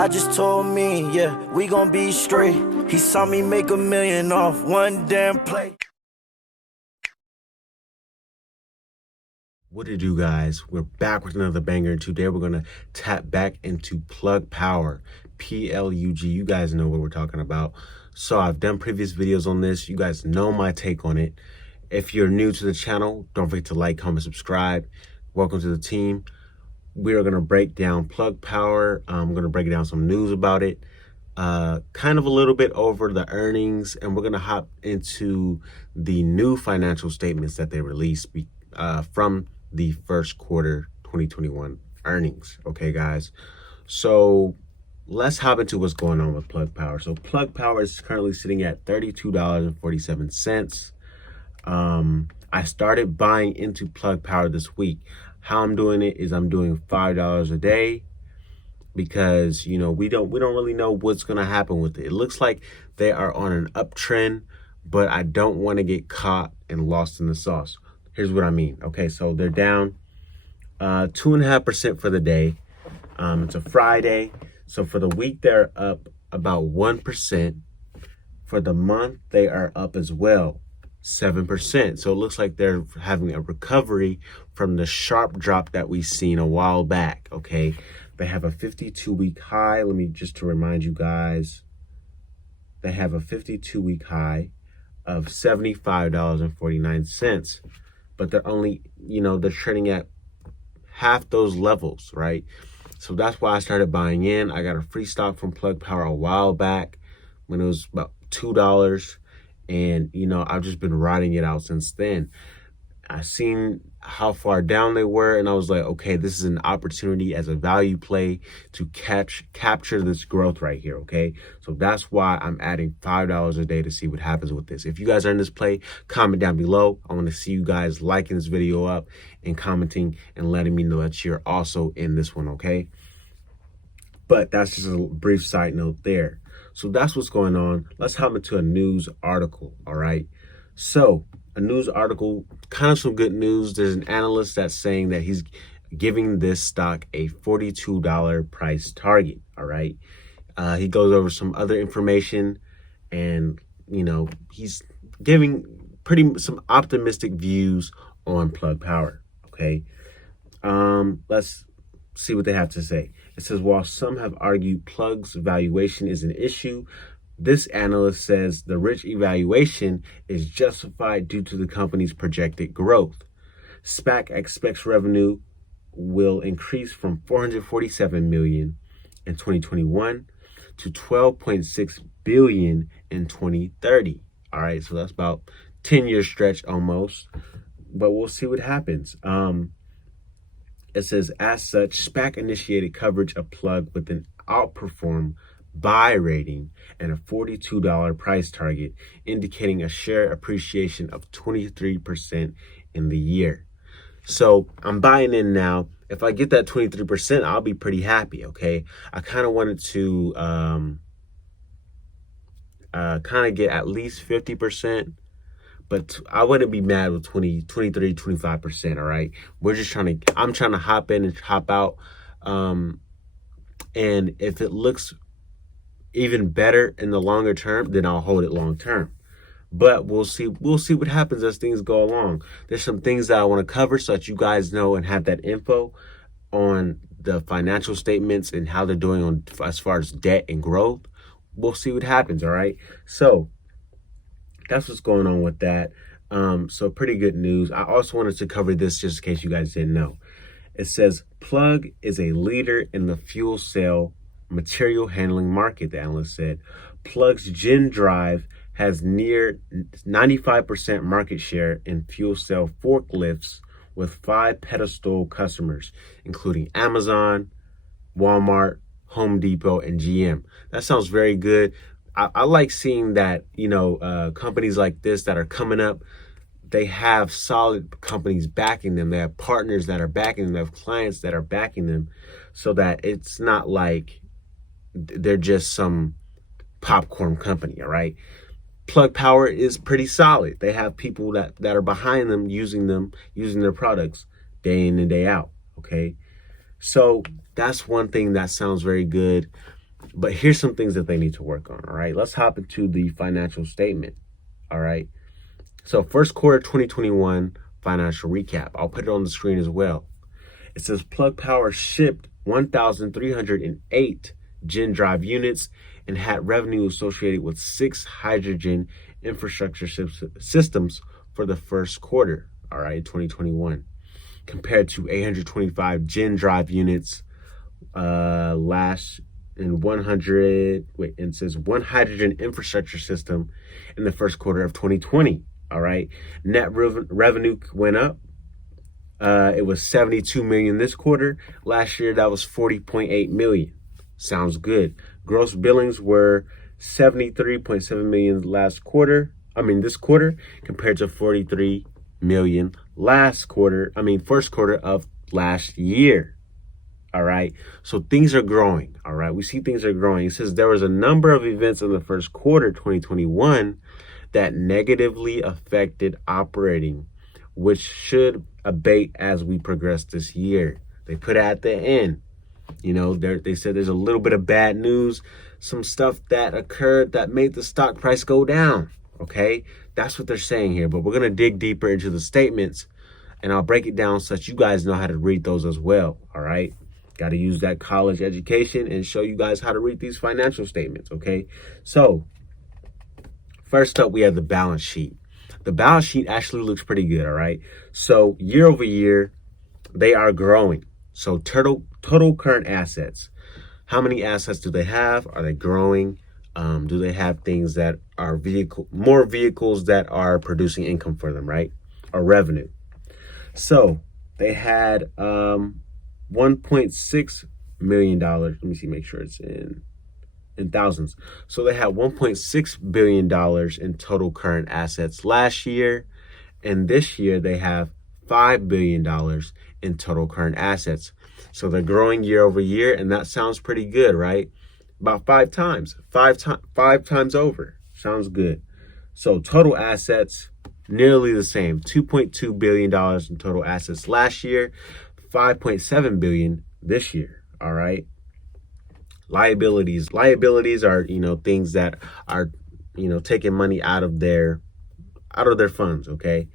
I just told me, yeah, we gon' be straight. He saw me make $1 million off one damn play. What to do, guys? We're back with another banger, and today we're gonna tap back into Plug Power, PLUG. You guys know what we're talking about. So I've done previous videos on this. You guys know my take on it. If you're new to the channel, don't forget to like, comment, subscribe. Welcome to the team. We are gonna break down Plug Power. I'm gonna break down some news about it, kind of a little bit over the earnings, and we're gonna hop into the new financial statements that they released from the first quarter 2021 earnings. Okay, guys. So let's hop into what's going on with Plug Power. So Plug Power is currently sitting at $32.47. I started buying into Plug Power this week. How I'm doing it is I'm doing $5 a day because, you know, we don't really know what's going to happen with it. It looks like they are on an uptrend, but I don't want to get caught and lost in the sauce. Here's what I mean. Okay, so they're down 2.5% for the day. It's a Friday. So for the week, they're up about 1%. For the month, they are up as well, 7%. So it looks like they're having a recovery from the sharp drop that we've seen a while back. Okay, they have a 52-week high. Let me just to remind you guys, they have a 52-week high of $75.49. But they're only, they're trading at half those levels, right? So that's why I started buying in. I got a free stock from Plug Power a while back when it was about $2. And, I've just been riding it out since then. I seen how far down they were, and I was like, okay, this is an opportunity as a value play to capture this growth right here, okay? So that's why I'm adding $5 a day to see what happens with this. If you guys are in this play, comment down below. I want to see you guys liking this video up and commenting and letting me know that you're also in this one, okay? But that's just a brief side note there. So that's what's going on. Let's hop into a news article, all right? So a news article, kind of some good news. There's an analyst that's saying that he's giving this stock a $42 price target, all right? He goes over some other information, and, he's giving some optimistic views on Plug Power, okay? Let's see what they have to say. It says, while some have argued Plug's valuation is an issue, this analyst says the rich evaluation is justified due to the company's projected growth. SPAC expects revenue will increase from $447 million in 2021 to $12.6 billion in 2030. All right, so that's about 10-year stretch almost, but we'll see what happens. It says, as such, SPAC initiated coverage of Plug with an outperform buy rating and a $42 price target, indicating a share appreciation of 23% in the year. So I'm buying in now. If I get that 23%, I'll be pretty happy, okay? I kind of wanted to kind of get at least 50%. But I wouldn't be mad with 20, 23, 25%, all right? I'm trying to hop in and hop out. And if it looks even better in the longer term, then I'll hold it long term. But we'll see what happens as things go along. There's some things that I want to cover so that you guys know and have that info on the financial statements and how they're doing as far as debt and growth. We'll see what happens, all right? So that's what's going on with that. So pretty good news. I also wanted to cover this just in case you guys didn't know. It says Plug is a leader in the fuel cell material handling market, the analyst said. Plug's Gen Drive has near 95% market share in fuel cell forklifts with 5 pedestal customers, including Amazon, Walmart, Home Depot, and GM. That sounds very good. I like seeing that, companies like this that are coming up, they have solid companies backing them. They have partners that are backing them. They have clients that are backing them, so that it's not like they're just some popcorn company, all right? Plug Power is pretty solid. They have people that are behind them, using their products day in and day out, okay? So that's one thing that sounds very good. But here's some things that they need to work on. All right, let's hop into the financial statement. All right, so first quarter 2021 financial recap. I'll put it on the screen as well. It says Plug Power shipped 1,308 Gen Drive units and had revenue associated with 6 hydrogen infrastructure systems for the first quarter, all right, 2021, compared to 825 Gen Drive units last and 100, wait, it says 1 hydrogen infrastructure system in the first quarter of 2020, all right. Net revenue went up. It was 72 million this quarter. Last year, that was 40.8 million. Sounds good. Gross billings were 73.7 million this quarter, compared to 43 million first quarter of last year. All right. So things are growing. All right. We see things are growing. It says there was a number of events in the first quarter 2021 that negatively affected operating, which should abate as we progress this year. They put it at the end. You know, they said there's a little bit of bad news, some stuff that occurred that made the stock price go down. Okay, that's what they're saying here. But we're going to dig deeper into the statements, and I'll break it down so that you guys know how to read those as well. All right, got to use that college education and show you guys how to read these financial statements. Okay, so first up, we have the balance sheet. The balance sheet actually looks pretty good, all right? So year over year, they are growing. So total current assets. How many assets do they have? Are they growing? Do they have things that are more vehicles that are producing income for them, right? Or revenue. So they had $1.6 million. Let me see, make sure it's in thousands. So they had $1.6 billion in total current assets last year. And this year they have $5 billion in total current assets. So they're growing year over year. And that sounds pretty good, right? About five times over. Sounds good. So total assets, nearly the same. $2.2 billion in total assets last year, $5.7 billion this year. All right. Liabilities are, things that are, taking money out of their funds. Okay.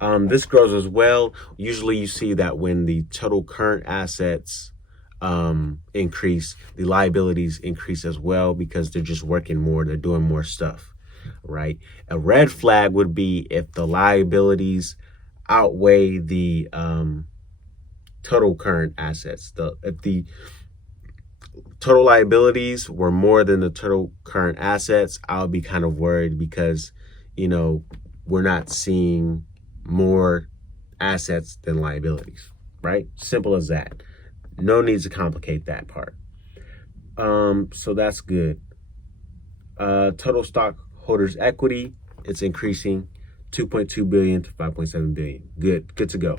This grows as well. Usually you see that when the total current assets increase, the liabilities increase as well, because they're just working more, they're doing more stuff, right? A red flag would be if the liabilities outweigh the total current assets. If the total liabilities were more than the total current assets, I'll be kind of worried, because, we're not seeing more assets than liabilities, right? Simple as that. No need to complicate that part. So that's good. Total stockholders' equity, it's increasing 2.2 billion to 5.7 billion. Good to go.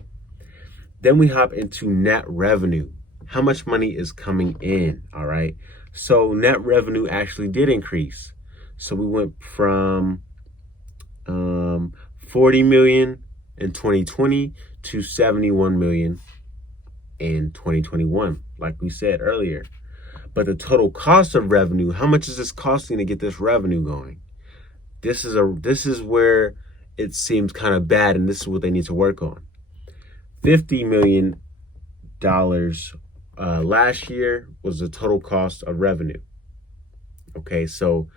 Then we hop into net revenue. How much money is coming in? All right. So net revenue actually did increase. So we went from 40 million in 2020 to 71 million in 2021, like we said earlier. But the total cost of revenue, how much is this costing to get this revenue going? This is where it seems kind of bad, and this is what they need to work on. $50 million last year was the total cost of revenue. Okay, so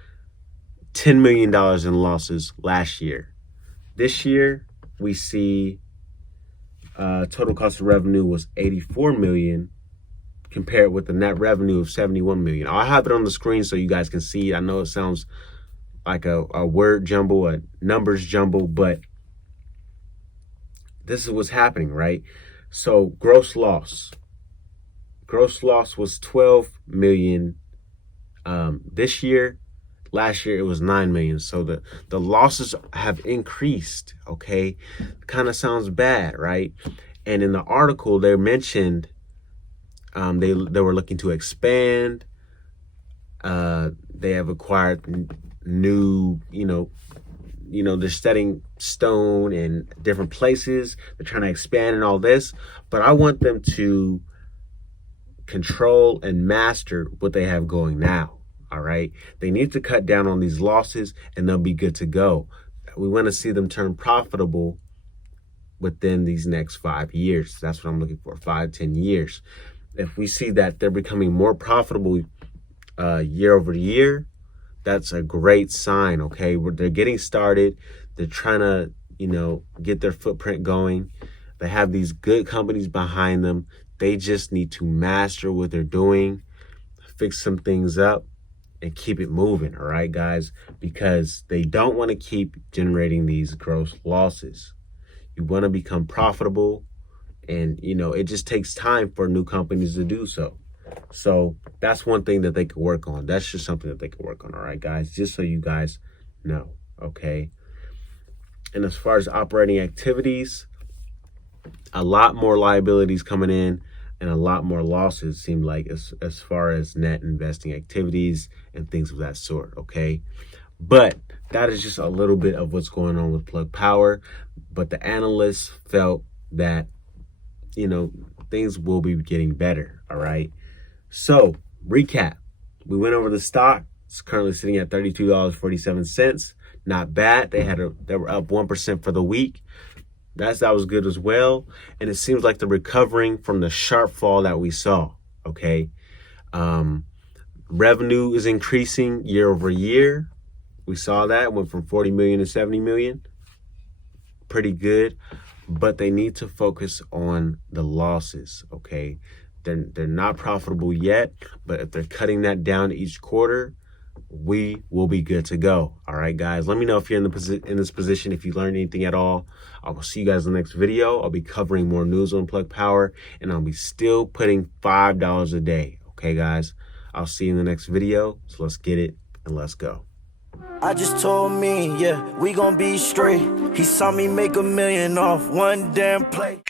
$10 million in losses last year. This year, we see total cost of revenue was 84 million, compared with the net revenue of 71 million. I'll have it on the screen so you guys can see it. I know it sounds like a word jumble, a numbers jumble, but this is what's happening, right? So gross loss was 12 million this year. Last year it was 9 million. So the losses have increased. Okay, kind of sounds bad, right? And in the article they mentioned they were looking to expand. They have acquired new, they're setting stone in different places. They're trying to expand and all this, but I want them to control and master what they have going now. All right. They need to cut down on these losses and they'll be good to go. We want to see them turn profitable within these next 5 years. That's what I'm looking for, 5-10 years. If we see that they're becoming more profitable year over year, that's a great sign, okay? They're getting started. They're trying to, get their footprint going. They have these good companies behind them. They just need to master what they're doing, fix some things up, and keep it moving, all right, guys? Because they don't want to keep generating these gross losses. You want to become profitable, and, it just takes time for new companies to do so. So that's one thing that they could work on. That's just something that they could work on, all right, guys? Just so you guys know, okay? And as far as operating activities, a lot more liabilities coming in and a lot more losses seem like as far as net investing activities and things of that sort, okay? But that is just a little bit of what's going on with Plug Power. But the analysts felt that, things will be getting better, all right? So, recap. We went over the stock. It's currently sitting at $32.47. Not bad. They were up 1% for the week. That was good as well. And it seems like they're recovering from the sharp fall that we saw. Okay. Revenue is increasing year over year. We saw that. It went from 40 million to 70 million. Pretty good. But they need to focus on the losses. Okay. They're not profitable yet, but if they're cutting that down each quarter, we will be good to go. All right, guys. Let me know if you're in this position, if you learned anything at all. I will see you guys in the next video. I'll be covering more news on Plug Power, and I'll be still putting $5 a day. Okay, guys. I'll see you in the next video. So let's get it and let's go. I just told me, yeah, we gon' be straight. He saw me make $1 million off one damn play.